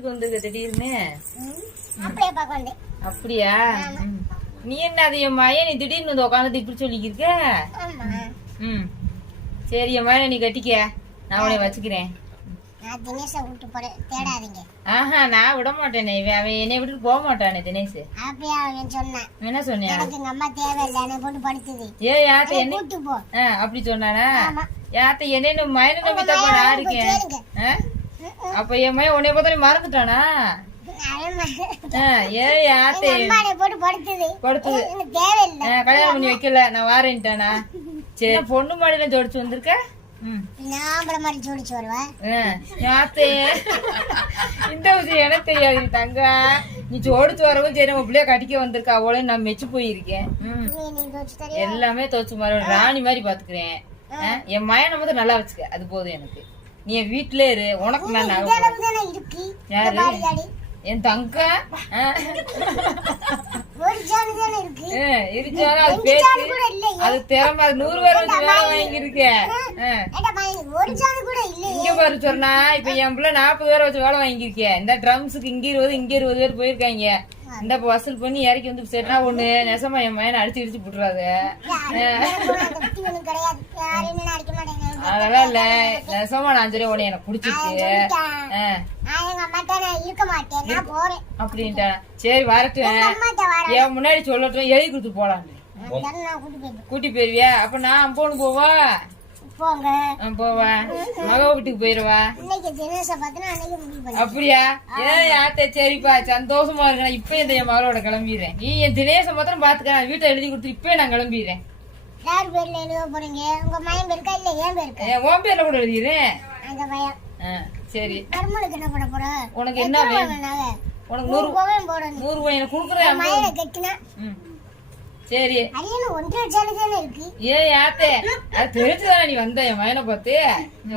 வீட்டுக்கு வந்திருக்க திடீர்னு? அப்படியே. நீ என்ன அது என் நீ திடீர்னு வந்து உட்காந்து இப்படி சொல்லிக்கிருக்க? ம். சரி என் நீ கட்டிக்க. நான் உன்னை வச்சுக்கிறேன். நான் தினேஷை விட்டு போறேன் தேடாதீங்க. ஆஹா நான் விட மாட்டேனே இவன் அவன் என்னை விட்டுட்டு போக மாட்டானே தினேஷ். என்ன சொன்னியா ஏ யாத்த என்னை அப்படி சொன்னானா. யாத்த என்ன மயனை நம்பி தப்பா இருக்கேன். அப்ப என் மைய உன்னைய பார்த்தா நீ மறந்துட்டானா அவன் ம- ஆ, கல்யாணம் பண்ணி வைக்கல. நான் வாரேன்ட்டானா? சரி. பொண்ணு மாடியில ஜோடிச்சு வந்திருக்க? ம். இந்த விஷயம் எனக்கு தெரியாது தங்க. நீ ஜோடிச்சு வரவும் சரி உன் பிள்ளைய கட்டிக்க வந்திருக்கா. அவளே நான் மெச்சு போயிருக்கேன். ம். எல்லாமே துவச்சு மாதிரி ராணி மாதிரி பாத்துக்கிறேன் ஆ, என் மயனை மட்டும் நல்லா வச்சுக்க. அது போதும் எனக்கு. நீ என் வீட்டுல இரு. உனக்கு நான் யாரு? என் தங்க? அது திறமை நூறு பேர் வச்சு வேலை வாங்கியிருக்கேன் இங்க பாரு சொன்னா இப்ப என் பிள்ளை நாற்பது பேரை வச்சு வேலை வாங்கியிருக்கேன் இந்த ட்ரம்ஸுக்கு இங்க இருபது இங்க இருபது பேர் போயிருக்காங்க. இந்த வசூல் பண்ணி இறக்கி வந்து சரினா ஒண்ணு நெசமா என் மயனை அடிச்சு இடிச்சு புட்டுறாத. அதெல்லாம் இல்ல நெசமா நான் சரி உன்னை எனக்கு பிடிச்சிருக்கு. அப்படின்ட்டான் சரி வரட்டும் என் முன்னாடி சொல்லட்டும் எழுதி கொடுத்து போலாம் கூட்டு போயிருவியா? அப்ப நான் அம்போன்னு போவா? மக வீட்டுக்கு போயிருவா? அப்படியா? ஏன் ஆத்தே சரிப்பா. சந்தோஷமா இருக்கேன் இப்ப என் மகளோட கிளம்பிடுறேன். நீ என் தினேச மாத்திரம் பாத்துக்க வீட்டை எழுதி கொடுத்து இப்பவே நான் கிளம்பிடுறேன். யார் பேர்ல எழுத போறீங்க? உங்க மயம் பேருக்கா இல்ல ஏன் பேருக்கா ஏன் உன் பேர்ல கூட எழுதிடுறேன் அந்த பையன். ஆ, சரி. மருமலுக்கு என்ன பண்ண போற? உனக்கு என்ன வேணும்? உனக்கு நூறு பவன் போடணும். நூறு ரூபாய் எனக்கு கொடுக்குறேன் மயனை கட்டினா? ம். சரி. அரியன ஒன்றரை தானே இருக்கு? ஏன் ஆத்தே அது தெரிஞ்சுதானே நீ வந்த என் மயனை பார்த்து?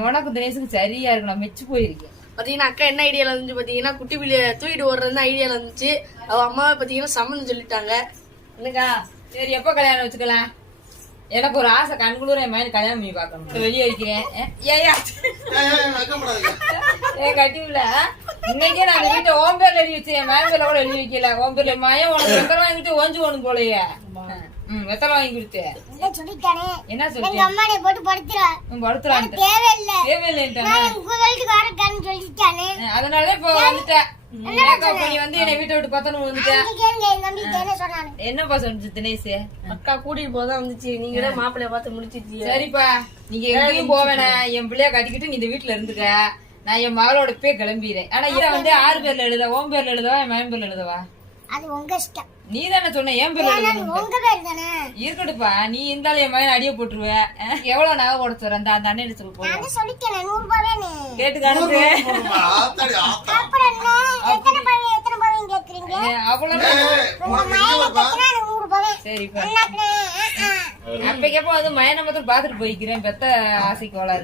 உனக்கு தினேசுக்கு சரியா இருக்கு நான் மெச்சு போயிருக்கேன். பாத்தீங்கன்னா அக்கா என்ன ஐடியால இருந்துச்சு பாத்தீங்கன்னா குட்டி பிள்ளைய தூக்கிட்டு ஓடுறது ஐடியால இருந்துச்சு. அவ அம்மாவை பாத்தீங்கன்னா சம்மந்தம் சொல்லிட்டாங்க. என்னக்கா? சரி எப்ப கல்யாணம் வச்சுக்கலாம்? எனக்கு ஒரு ஆசை கண்குளூர் என் கல்யாணம் பண்ணி பார்க்கணும். வெளியே வைக்கிறேன் ஏன் கட்டிவில இன்னைக்கே நான் இந்த வீட்டை ஓம் பேர்ல எழுதி வச்சேன் என் மேம் பேர்ல கூட எழுதி வைக்கல. ஓம் பேர்ல மயம் உனக்கு வாங்கிட்டு ஓஞ்சு ஓணும் போலயே. ம் வெத்தலை வாங்கி கொடுத்து? இல்ல சொல்லிட்டானே? என்ன எங்க சொல்லிட்டேன்? அம்மானை போட்டு படுத்துறா படுத்துறான் தேவையில்லை. தேவையில்லைன்ட்டானே நான் உங்க வீட்டுக்கு வரட்டான்னு சொல்லிட்டானே இப்ப வந்துட்டேன். என்னை எங்க என்ன என்னப்பா சொன்னிச்சு தினேஷ்? அக்கா கூட்டிட்டு போதான் வந்துச்சு. நீங்க தான் மாப்பிள்ளைய பார்த்து முடிச்சிட்டீங்க சரிப்பா. நீங்க எங்கேயும் போவேனா என் பிள்ளைய கட்டிக்கிட்டு நீ இந்த வீட்டுல இருந்துக்க. நான் என் மகளோட போய் கிளம்பிடுறேன் ஆனா இதை வந்து ஆறு பேர்ல எழுத ஓம் பேர்ல எழுதவா? என் மகன் பேர்ல எழுதவா? அது உங்க இஷ்டம். நீ தானே சொன்ன அது உங்க பேர் தானே? இருக்கட்டுப்பா நீ இருந்தாலும் என் மகன் அடிய போட்டுருவ. எவ்வளவு நகை போட சொல்ற? அந்த அந்த அண்ணன் சொல்லி நான் ரூபாய் கேட்டு காணுது அப்புறம் என்ன? எத்தனை பவன் எத்தனை பவன் கேக்குறீங்க? அவ்வளவு உங்க அது சரிப்பா. என்ன அப்பக்கப்போ வந்து மயனை மாத்திரம் பாத்துட்டு போய்க்கிறேன் பெத்த ஆசைக்கு வளரு